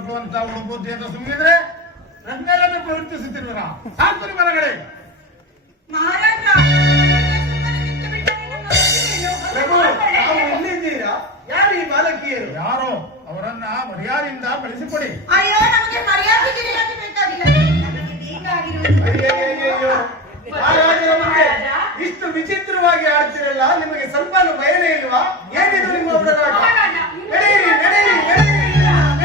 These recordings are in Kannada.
ಹಾಕುವಂತ ಬುದ್ಧಿ ಅಂತ ಸುಮ್ಮನಿದ್ರೆ ನನ್ನೆಲ್ಲರೂ ಪ್ರವರ್ತಿಸುತ್ತಿರುವರ ಸಾಕು ಮರಗಳೇ. ಮಹಾರಾಜ ಇಲ್ಲಿದ್ದೀರಾ? ಯಾರು ಈ ಬಾಲಕಿಯರು? ಯಾರೋ ಅವರನ್ನ ಮರ್ಯಾದೆಯಿಂದ ಕಳಿಸಿಕೊಡಿ. ಅಯ್ಯೋ ನಮಗೆ ಮರ್ಯಾದೆ ಗಿರಿಯಾಗಿ ಬೇಕಾಗಿಲ್ಲ, ನಮಗೆ ಬೇಕಾಗಿರುವುದು ಅಯ್ಯಯ್ಯಯ್ಯೋ, ಮಹಾರಾಜರ ಮುಂದೆ ಇಷ್ಟು ವಿಚಿತ್ರವಾಗಿ ಆಡ್ತಿರಲ್ಲ, ನಿಮಗೆ ಸ್ವಲ್ಪ ಭಯನೇ ಇಲ್ವಾ? ಏನಿದು ನಿಮ್ಮ ಹೋರಾಟ? ನಡೆಯಿರಿ ನಡೆಯಿರಿ ನಡೆಯಿರಿ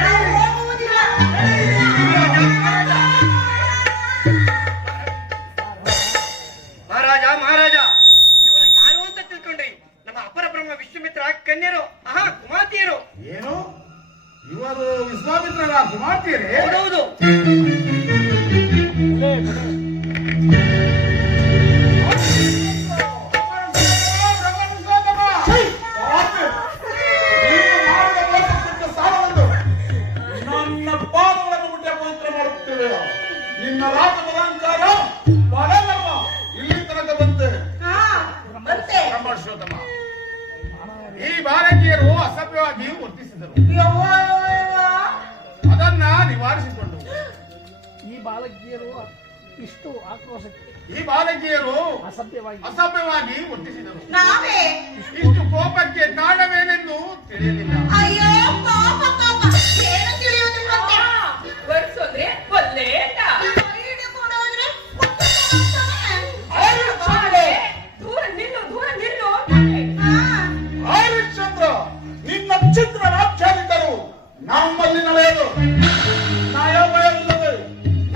ನಾವು ಹೋಗುವುದಿಲ್ಲ. ಮಹಾರಾಜ ಮಹಾರಾಜ, ಇವರು ಯಾರು ಅಂತ ತಿಳ್ಕೊಂಡ್ರಿ? ನಮ್ಮ ಅಪರ ಬ್ರಹ್ಮ ವಿಶ್ವಾಮಿತ್ರ ಕನ್ಯರು, ಕುಮಾರ್ತಿಯರು. ಏನು ಇವರು ವಿಶ್ವಾಮಿತ್ರರ ಕುಮಾರ್ತಿಯರೇ? ಹೌದೌದು. ನನ್ನ ಪಾದಗಳನ್ನು ಮುಟ್ಟ ಪವಿತ್ರ ಮಾಡುತ್ತೇವೆ. ನಿನ್ನ ರಾಜಪದಾಂಕಾರ ಇಲ್ಲಿ ತನಕ ಬಂತೆ. ಮತ್ತೆ ಬ್ರಹ್ಮರ್ಷೋತ್ತಮ, ಈ ಬಾಲಕಿಯರು ಅಸಭ್ಯವಾಗಿ ವರ್ತಿಸಿದರು. ಅದನ್ನ ನಿವಾರಿಸಿಕೊಂಡು ಈ ಬಾಲಕಿಯರು ಇಷ್ಟು ಆಕ್ರೋಶಕ್ಕೆ ಈ ಬಾಲಕಿಯರು ಅಸಭ್ಯವಾಗಿ ವರ್ತಿಸಿದರು. ನಾವೇ ಇಷ್ಟು ಕೋಪಕ್ಕೆ ಕಾರಣವೇನೆಂದು ತಿಳಿಯಲಿಲ್ಲ. ಅಯ್ಯೋ ಪಾಪ ಪಾಪ, ಏನು ತಿಳಿಯುವುದಿಲ್ಲಂತೆ. ವರ್ಸೋದ್ರೆ ಒಲ್ಲೆ ಅಂತ ಹಿಡಿದುಕೊಂಡು ಹೋದ್ರೆ ಕೊಟ್ಟು ದೂರ ನಿಲ್ಲು ದೂರ ನಿಲ್ಲು ಅಂತಾನೆ. ಹರಿಶ್ಚಂದ್ರ, ನಿನ್ನ ಚಿತ್ರ ರಾಜ್ಯಾಧಿಕರು ನಮ್ಮಲ್ಲಿ ನಡೆಯಲು ನಯವಿಲ್ಲದೆ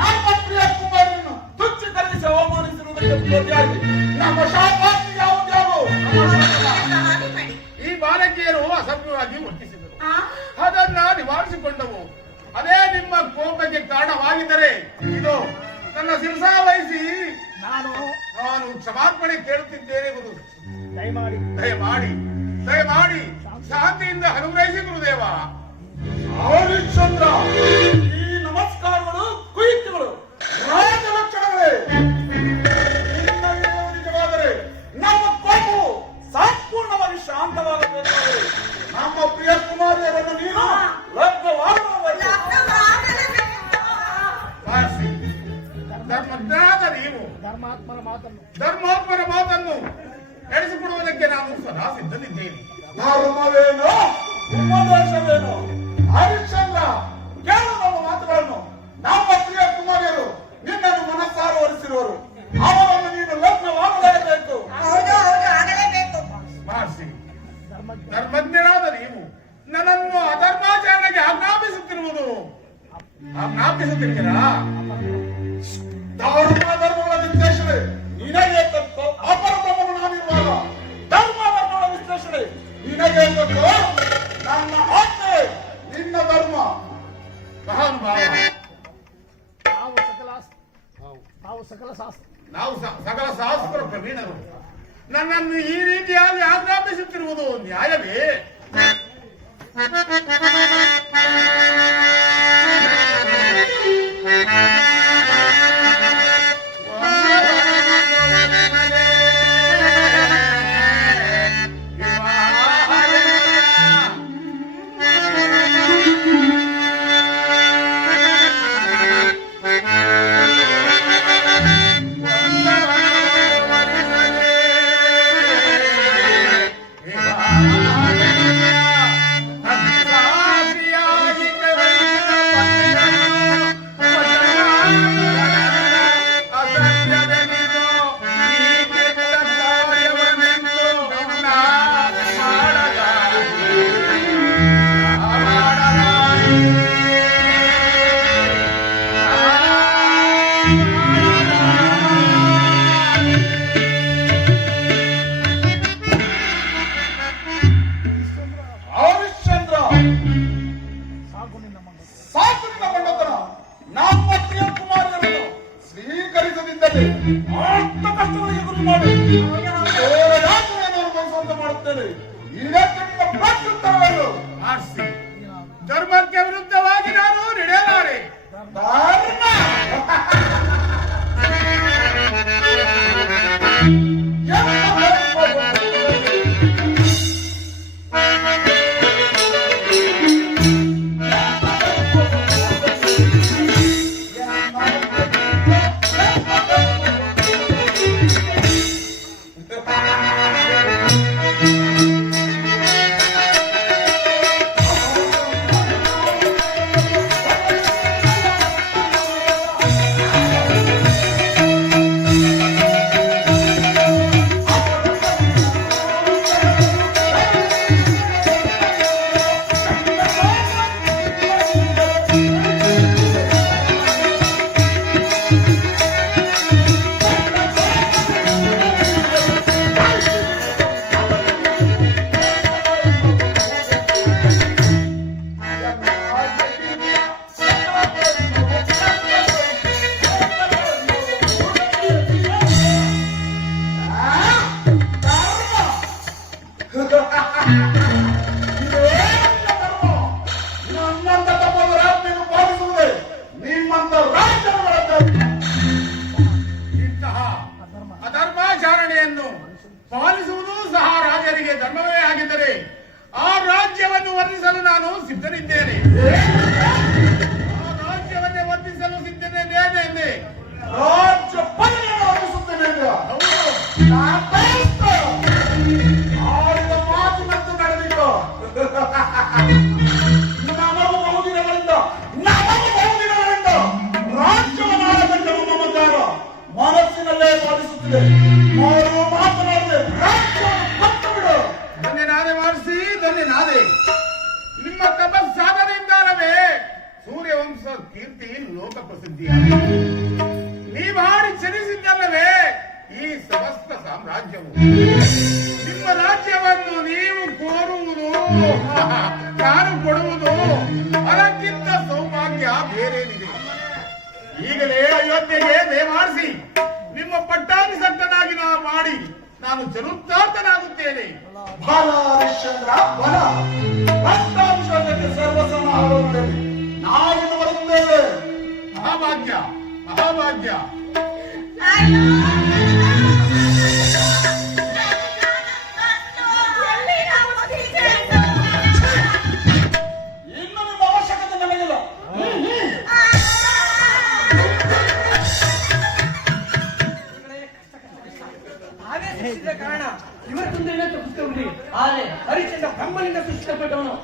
ನಮ್ಮ ಪ್ರಿಯ ಕುಮಾರನನ್ನು ತುಚ್ಛೀಕರಿಸಿ ಅವಮಾನಿಸಿರುವುದಕ್ಕೆ ಪ್ರತಿಯಾಗಿ ನಮ್ಮ ಶಾಪಾತಿ ಯಾವುದ್ಯಾವು? ಈ ಬಾಲಕಿಯರು ಅಸಭ್ಯವಾಗಿ ವರ್ತಿಸಿದರು. ಅದನ್ನ ನಿವಾರಿಸಿಕೊಂಡವು. ಅದೇ ನಿಮ್ಮ ಕೋಪಕ್ಕೆ ಕಾರಣವಾಗಿದ್ದರೆ ಇದು ನನ್ನ ಶಿರಸಾ ವಹಿಸಿ ನಾನು ಕ್ಷಮಾರ್ಪಣೆ ಕೇಳುತ್ತಿದ್ದೇನೆ. ದಯಮಾಡಿ ದಯಮಾಡಿ ದಯಮಾಡಿ ಶಾಂತಿಯಿಂದ ಅನುಗ್ರಹಿಸಿ ಗುರುದೇವ. ಹರಿಶ್ಚಂದ್ರ, ಈ ನಮಸ್ಕಾರಗಳು ಕುಯುಕ್ತಿಗಳು ರಾಜಲಕ್ಷಣಗಳೇ. ನಿಜವಾದರೆ ನಮ್ಮ ಕೋಪವು ಸಂಪೂರ್ಣವಾಗಿ ಶಾಂತವಾಗಬೇಕಾದರೆ ನಮ್ಮ ಪ್ರಿಯ ಕುಮಾರಿಯರನ್ನು ನೀನು ಧರ್ಮಜ್ಞಾನ ನೀವು ಧರ್ಮಾತ್ಮರ ಮಾತನ್ನು ನಡೆಸಿಕೊಡುವುದಕ್ಕೆ ನಾನು ಸದಾ ಸಿದ್ಧನಿದ್ದೇನೆ. ಧರ್ಮವೇನು ಉಪದೇಶವೇನು? ಹರಿಶ್ಚಂದ್ರ, ಕೇಳು ನಮ್ಮ ಮಾತುಗಳನ್ನು. ನಮ್ಮ ಪ್ರಿಯ ಕುಮಾರಿಯರು ನಿನ್ನನ್ನು ಮನಸ್ಸಾರ ಹೊರಿಸಿರುವರು. ಅವರನ್ನು ನೀನು ಲಗ್ನವಾಗಲೇಬೇಕು. ಹೌದು ಹೌದು, ಆಗಲೇಬೇಕು. ಮಹರ್ಷಿ, ಧರ್ಮಜ್ಞರಾದ ನೀವು ನನ್ನನ್ನು ಅಧರ್ಮಾಚರಣೆಗೆ ಆಜ್ಞಾಪಿಸುತ್ತಿದ್ದೀರಾ? ಧರ್ಮಗಳ ವಿಶ್ಲೇಷಣೆ ನಿನಗೆ ತಪ್ಪು. ಅಪರ ಬ್ರಹ್ಮನು ನಾನಿರುವಾಗ ಧರ್ಮಗಳ ವಿಶ್ಲೇಷಣೆ ನಿನಗೆ ತಪ್ಪು. ನನ್ನ ಆಜ್ಞೆ ನಿನ್ನ ಧರ್ಮ. ಮಹಾನುಭಾವ, ನಾವು ಸಕಲ ಶಾಸ್ತ್ರ ಪ್ರವೀಣರು. ನನ್ನನ್ನು ಈ ರೀತಿಯಾಗಿ ಆಜ್ಞಾಪಿಸುತ್ತಿರುವುದು ನ್ಯಾಯವೇ? ಧರ್ಮಕ್ಕೆ ವಿರುದ್ಧವಾಗಿ ನಾನು ನಡೆಯಲಾರೆ. ಆಗುತ್ತದೆ. ನಾವು ಮಾತನಾಡದೆ ರಾಜ್ಯವನ್ನು ಕೊಟ್ಟು ಬಿಡು. ಧನ್ಯನಾದೆ ಮಾಡಿಸಿ ಧನ್ಯನಾದೆ. ನಿಮ್ಮ ತಪಸ್ಸಾಧನೆಯಿಂದಲವೇ ಸೂರ್ಯವಂಶ ಕೀರ್ತಿ ಲೋಕ ಪ್ರಸಿದ್ಧಿಯಾಗಿದೆ. ನೀವಾಡಿ ಚಲಿಸಿದ್ದಲ್ಲವೇ ಈ ಸಮಸ್ತ ಸಾಮ್ರಾಜ್ಯವು. ನಿಮ್ಮ ರಾಜ್ಯವನ್ನು ನೀವು ಕೋರುವುದು ನಾನು ಕೊಡುವುದು ಅದಕ್ಕಿಂತ ಸೌಭಾಗ್ಯ ಬೇರೇನಿದೆ. ಈಗಲೇ ಅಯೋಧ್ಯೆಗೆ ದಯಮಾಡಿಸಿ ನಿಮ್ಮ ಪಟ್ಟಾಭಿಷಕ್ತನಾಗಿ ಮಾಡಿ ನಾನು ಚರುತ್ತಾತನಾಗುತ್ತೇನೆ. ಬಲ ಹರಿಶ್ಚಂದ್ರ ಬಲ. ಪಟ್ಟಾಭಿಷೇಕಕ್ಕೆ ಸರ್ವಸಮಾರೋಹದಲ್ಲಿ ನಾವು ಬರುತ್ತೇವೆ. ಮಹಾಭಾಗ್ಯ ಮಹಾಭಾಗ್ಯ. ಇನ್ನು ನಿಮ್ಮ ಅವಶ್ಯಕತೆ ನಮಗಿಲ್ಲ. ತಾವೇ ಸೃಷ್ಟಿಸಿದ ಕಾರಣ ಇವರ ತೊಂದರೆ ಪುಸ್ತಕ ಉಂಟು. ಆದರೆ ಹರಿಶ್ಚಂದ್ರ ಬ್ರಹ್ಮನಿಂದ ಸೃಷ್ಟಿಸಲ್ಪಟ್ಟವನು.